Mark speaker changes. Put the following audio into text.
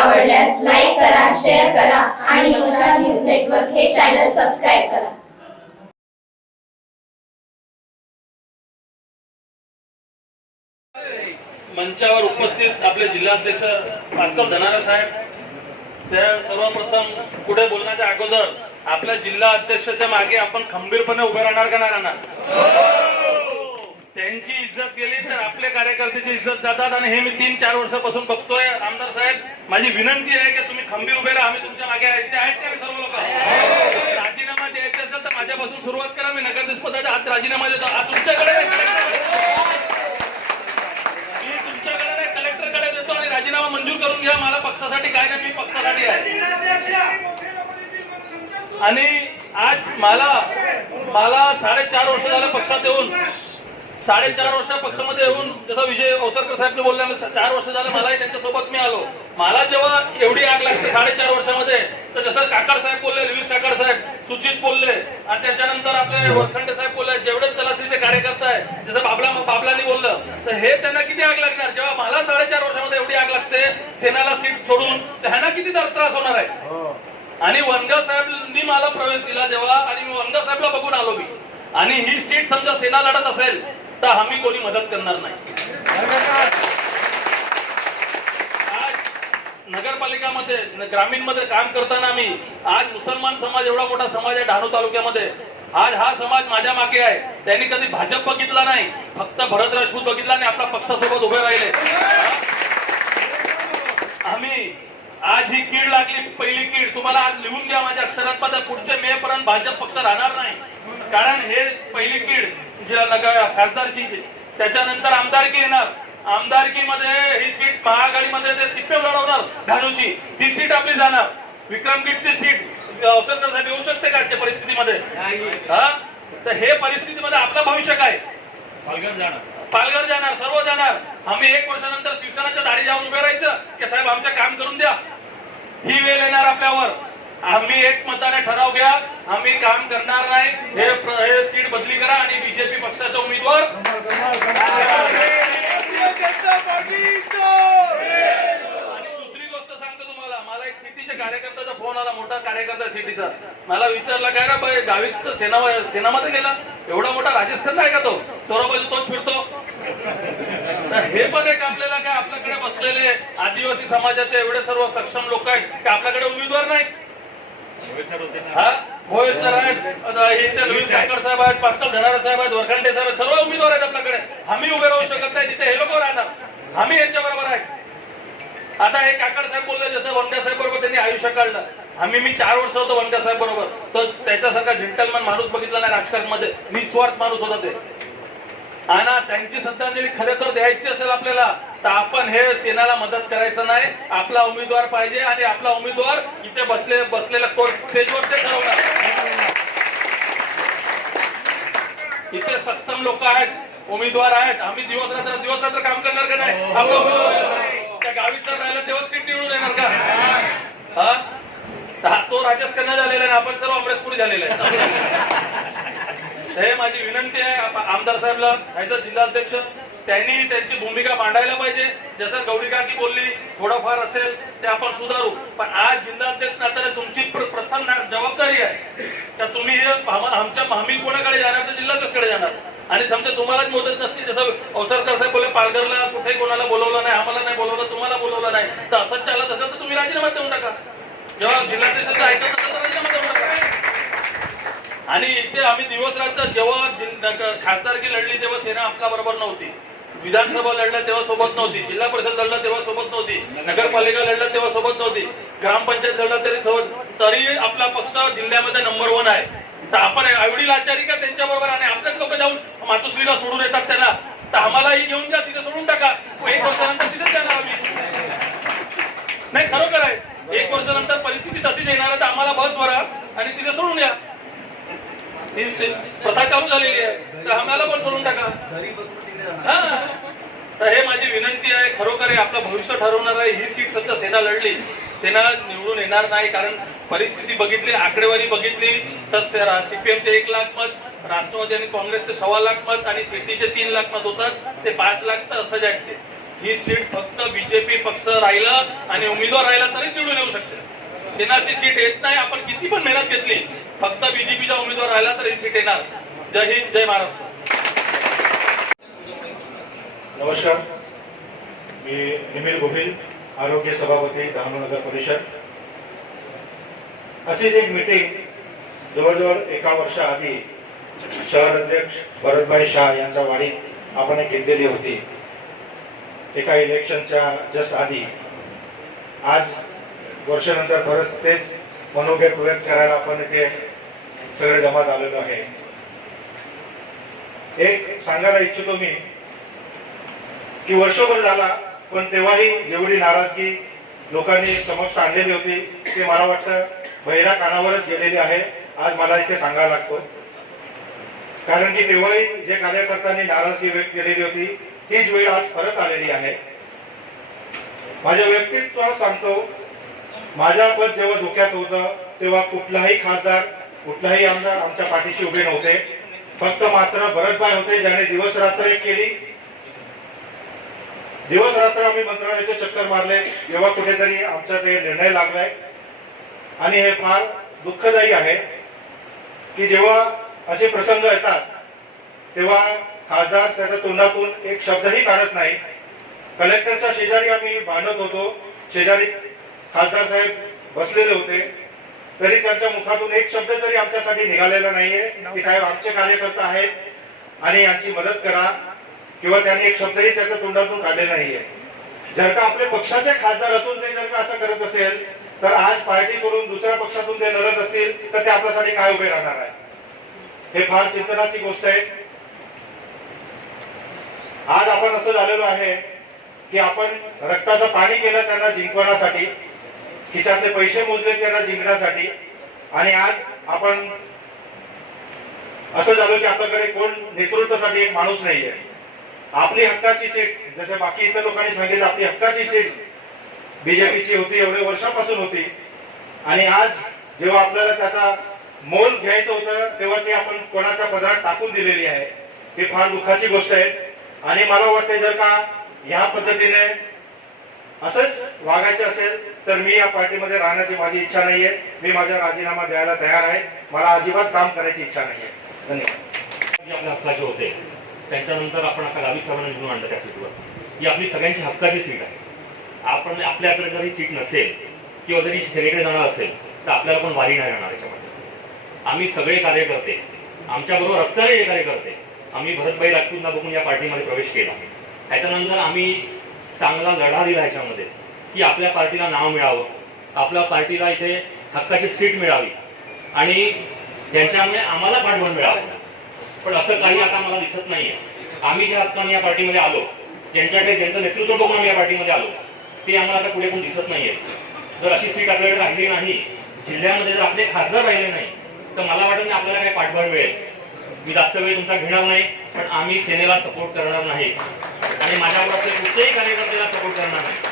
Speaker 1: आवडल्यास लाईक करा शेअर करा आणि उषा न्यूज नेटवर्क हे चॅनल सबस्क्राईब करा.
Speaker 2: मंचावर उपस्थित आपले जिल्हाध्यक्ष भास्कर धनारा साहेब त्या सर्वप्रथम कुठे बोलण्याच्या अगोदर आपल्या जिल्हा अध्यक्षाच्या मागे आपण खंबीरपणे उभे राहणार का नाही राहणार? त्यांची इज्जत केली तर आपल्या कार्यकर्त्याची इज्जत जातात आणि हे मी तीन चार वर्षापासून बघतोय. आमदार साहेब माझी विनंती आहे की तुम्ही खंबीर उभे राहा. आम्ही तुमच्या मागे आहेत. ते आहेत का सर्व लोक? राजीनामा द्यायचा असेल तर माझ्यापासून सुरुवात करा. मी नगराध्यक्ष पदाचा हात राजीनामा देतो. हा तुमच्याकडे मी तुमच्याकडे नाही कलेक्टरकडे देतो आणि राजीनामा मंजूर करून घ्या. मला पक्षासाठी काय नाही मी पक्षासाठी आहे. आणि आज मला मला साडेचार वर्ष झालं पक्षात येऊन. साडेचार वर्ष पक्षामध्ये येऊन जसं विजय अवसरकर साहेब बोलले चार वर्ष झालं मलाही त्यांच्यासोबत मी आलो. मला जेव्हा एवढी आग लागते साडेचार वर्षामध्ये तर जसं काकड साहेब बोलले रवी काकड साहेब सुजित बोलले आणि त्याच्यानंतर आपले वरखंडे साहेब बोलले जेवढे तलासरीचे कार्यकर्ता आहे जसं बाबला बाबलांनी बोललं तर हे त्यांना किती आग लागणार? जेव्हा मला साडेचार वर्षामध्ये एवढी आग लागते सेनाला सीट सोडून तर ह्यांना किती तर त्रास होणार आहे? आणि वनगा साहेबांनी मला प्रवेश दिला जेव्हा आणि मी वनगा साहेबला बघून आलो मी. आणि ही सीट समजा सेना लढत असेल तर आम्ही कोणी मदत करणार नाही. आज नगरपालिकामध्ये ग्रामीणमध्ये काम करताना आम्ही आज मुसलमान समाज एवढा मोठा समाज आहे डहाणू तालुक्यामध्ये. आज हा समाज माझ्या मागे आहे. त्यांनी कधी भाजप बघितला नाही फक्त भरत राजपूत बघितला आणि आपल्या पक्षासोबत उभे राहिले. आम्ही आज ही कीड लागली पहिली कीड. तुम्हाला आज लिहून घ्या माझ्या अक्षरात पद पुढच्या मे पर्यंत भाजप पक्ष राहणार नाही. कारण हे पहिली कीड. जी नगर खासदारची जी. त्याच्यानंतर आमदारकी येणार. आमदारकीमध्ये ही सीट महाआघाडीमध्ये ते सीपीएम लढवणार धानूची. ती सीट आपली जाणार. विक्रमगीठची सीट अवसरकर साहेब येऊ शकते का आजच्या परिस्थितीमध्ये? हा? तर हे परिस्थितीमध्ये आपलं भविष्य काय? पालघर जाणार. सर्व जाणार. आम्ही एक वर्षानंतर शिवसेनेच्या दारी जाऊन उभे राहायचं की साहेब आमचं काम करून द्या. ही वेळ येणार आपल्यावर. आम्ही एक मताने ठराव घ्या आम्ही काम करणार नाही. हे सीट बदली करा आणि बीजेपी पक्षाचा उमेदवार आणि दुसरी गोष्ट सांगतो तुम्हाला मला एक सिटीच्या कार्यकर्त्याचा फोन आला मोठा कार्यकर्ता सिटीचा. मला विचारला काय गावीत तर सेना सेनामध्ये गेला. एवढा मोठा राजेश खन्ना आहे का तो? सौरभाजी तोच फिरतो. हे पण एक आपल्याला काय आपल्याकडे बसलेले आदिवासी समाजाचे एवढे सर्व सक्षम लोक आहेत की आपल्याकडे उमेदवार नाही? हा? भोये सर आहेत आता साहेब आहेत पास्कल धनारा साहेब आहेत वरखंडे साहेब सर्व उमेदवार आहेत आपल्याकडे. आम्ही उभे राहू शकत नाही तिथे हे लोक राहणार. आम्ही यांच्या बरोबर आहेत आता हे काकड साहेब बोलले जसं वंड्या साहेब बरोबर त्यांनी आयुष्य काढलं. आम्ही मी चार वर्ष होतो वंड्या साहेब बरोबर. तर त्याच्यासारखा जेंटलमॅन माणूस बघितला नाही राजकारणामध्ये. निस्वार्थ माणूस होता ते. आणि त्यांची श्रद्धांजली खरं तर द्यायची असेल आपल्याला तर आपण हे सेनाला मदत करायचं नाही. आपला उमेदवार पाहिजे आणि आपला उमेदवार इथे बसले बसलेला कोर्ट स्टेजवर ते ठरवणार. इथे सक्षम लोक आहेत उमेदवार आहेत. आम्ही दिवस रात्र दिवस रात्र काम करणार का नाही? आपला उमेदवार त्या गावी सर राहिला तेव्हाच सीट निवडून येणार का? हा? हा, तो राजेश खन्ना झालेला आहे आपण सर्व अमरेशपुरी झालेला आहे हे माझी विनंती आहे आमदार साहेबला खायचं जिल्हाध्यक्ष त्यांनी त्यांची भूमिका मांडायला पाहिजे. जसं गौरी काकी बोलली थोडंफार असेल ते आपण सुधारू. पण आज जिल्हाध्यक्ष नात्याने तुमची प्रथम जबाबदारी आहे. का तुम्ही आमच्या आम्ही कोणाकडे जाणार तर जिल्हाध्यक्षकडे जाणार? आणि समजा तुम्हालाच मदत नसती जसं अवसरकर साहेब बोलले पालघरला कुठे कोणाला बोलवलं नाही आम्हाला नाही बोलवलं तुम्हाला बोलवलं नाही. तर असंच चालत असेल तर तुम्ही राजीनामा देऊन टाका. जेव्हा जिल्हाध्यक्षाचं ऐकत नसेल तर राजीनामा देऊन टाका आणि इथे आम्ही दिवस रात्र जेव्हा खासदारकी लढली तेव्हा सेना आपल्या बरोबर नव्हती. विधानसभा लढला तेव्हा सोबत नव्हती. जिल्हा परिषद लढला तेव्हा सोबत नव्हती. नगरपालिका लढलं तेव्हा सोबत नव्हती. ग्रामपंचायत लढलं तरी सोबत तरी आपला पक्ष जिल्ह्यामध्ये नंबर वन आहे. तर आपण एवढी आचारी का त्यांच्या बरोबर? आणि आपल्याच लोक जाऊन मातोश्रीला सोडून येतात त्यांना. तर आम्हालाही घेऊन द्या तिथे सोडून टाका. एक वर्षानंतर तिथे जाणार आम्ही. नाही खरोखर आहे. एक वर्षानंतर परिस्थिती तशीच येणार तर आम्हाला बस भरा आणि तिथे सोडून द्या प्रथा चालू झालेली आहे. तर आम्हाला पण सोडून टाका. हा. तर हे माझी विनंती आहे खरोखर आपलं भविष्य ठरवणार आहे. ही सीट सध्या सेना लढली. सेना निवडून येणार नाही कारण परिस्थिती बघितली आकडेवारी बघितली. तर सीपीएमचे एक लाख मत राष्ट्रवादी आणि काँग्रेसचे सव्वा लाख मत आणि सिटीचे तीन लाख मत होतात. ते पाच लाख तर असं जागते ही सीट फक्त बीजेपी पक्ष राहिलं आणि उमेदवार राहिला तरी निवडून येऊ शकते. सेनाची सीट येत नाही. आपण किती पण मेहनत घेतली फक्त बीजेपीचा उमेदवार राहिला तर ही सीट येणार. जय हिंद जय महाराष्ट्र.
Speaker 3: नमस्कार. मी निमिल गोहिल आरोग्य सभापती नगर परिषद. अशीच एक मीटिंग जवळजवळ एका वर्षाआधी शहर अध्यक्ष भरतभाई शाह यांच्या वाडीत आपण एक घेतलेली होती. एका इलेक्शनच्या जस्ट आधी. आज वर्षानंतर परत तेच मनोगत व्यक्त करायला आपण इथे सगळे जमा झालेलो आहे. एक सांगायला इच्छितो मी की वर्षभर झाला पण तेव्हाही जेवढी नाराजगी लोकांनी समक्ष आणलेली होती ते मला वाटतं बहिरा कानावरच गेलेली आहे आज मला इथे सांगायला लागतो. कारण की तेव्हाही जे कार्यकर्त्यांनी नाराजगी व्यक्त केलेली होती तीच वेळ आज परत आलेली आहे. माझ्या व्यक्तित्व सांगतो माझ्या पद जेव्हा धोक्यात होतं तेव्हा कुठलाही खासदार कुठलाही आमदार आमच्या पाठीशी उभे नव्हते. फक्त मात्र भरतभाई होते ज्याने दिवस रात्र एक केली. दिवस रात्र आम्ही मंत्रालयाचे चक्कर मारले. तेव्हा कुठेतरी आमचा ते निर्णय लागलाय. आणि हे फार दुःखदायी आहे की जेव्हा असे प्रसंग येतात तेव्हा खासदार त्याच्या तोंडातून एक शब्दही काढत नाही. कलेक्टरच्या शेजारी आम्ही बांधत होतो. शेजारी खासदार साहेब बसलेले होते. तरी त्यांच्या मुखातून एक शब्द तरी आमच्यासाठी निघालेला नाहीये. की साहेब आमचे कार्यकर्ता आहेत आणि यांची मदत करा किंवा त्यांनी एक शब्दही त्याच्या तोंडातून काढले नाहीये. जर का आपले पक्षाचे खासदार असून ते जर का असं करत असेल तर आज पार्टी सोडून दुसऱ्या पक्षातून ते लढत असतील तर ते आपल्यासाठी काय उभे राहणार आहे? हे फार चिंतनाची गोष्ट आहे. आज आपण असं झालेलो आहे की आपण रक्ताचं पाणी केलं त्यांना जिंकवण्यासाठी. खिशातले पैसे मोजले त्याला जिंकण्यासाठी. आणि आज आपण असं झालं की आपल्याकडे कोण नेतृत्वासाठी एक माणूस नाहीये. आपली हक्काची सीट जसे बाकी इतर लोकांनी सांगितलं आपली हक्काची सीट बीजेपीची होती एवढ्या वर्षापासून होती. आणि आज जेव्हा आपल्याला त्याचा मोल घ्यायचं होतं तेव्हा ती आपण कोणाच्या पदरात टाकून दिलेली आहे. ही फार दुःखाची गोष्ट आहे. आणि मला वाटते जर का या पद्धतीने असंच वागायचं असेल तर मी या पार्टीमध्ये राहण्याची माझी इच्छा नाहीये. मी माझा राजीनामा द्यायला तयार आहे. मला अजिबात काम करायची इच्छा नाहीये. धन्यवाद.
Speaker 4: आपल्या हक्काचे होते त्यांच्यानंतर आपण आता गावी सर्वांना निवडून आणलं त्या सीटवर. ही आपली सगळ्यांची हक्काची सीट आहे. आपण आपल्याकडे जर ही सीट नसेल किंवा जरी सेनेकडे जाणार असेल तर आपल्याला पण वारी नाही राहणार याच्यामध्ये. आम्ही सगळे कार्यकर्ते आमच्याबरोबर असणारे जे कार्यकर्ते आम्ही भरतभाई राजपूतना बघून या पार्टीमध्ये प्रवेश केला. त्याच्यानंतर आम्ही चांगला लढा दिला ह्याच्यामध्ये की आपल्या पार्टीला नाव मिळावं. आपल्या पार्टीला इथे हक्काची सीट मिळावी. आणि यांच्यामुळे आम्हाला पाठबळ मिळावं. पण असं काही आता मला दिसत नाहीये. आम्ही ज्या हक्काने या पार्टीमध्ये आलो ज्यांच्याकडे ज्यांचं नेतृत्व बघून आम्ही या पार्टीमध्ये आलो ते आम्हाला आता पुढे कोण दिसत नाहीये. जर अशी सीट आपल्याकडे राहिली नाही जिल्ह्यामध्ये जर आपले खासदार राहिले नाही तर मला वाटत नाही आपल्याला काही पाठबळ मिळेल. मी जास्त वेळ तुमचा घेणार नाही पण आम्ही सेनेला सपोर्ट करणार नाही. आणि माझ्या माझ्याबरोबर कुठल्याही कार्यकर्त्याला सपोर्ट करणार नाही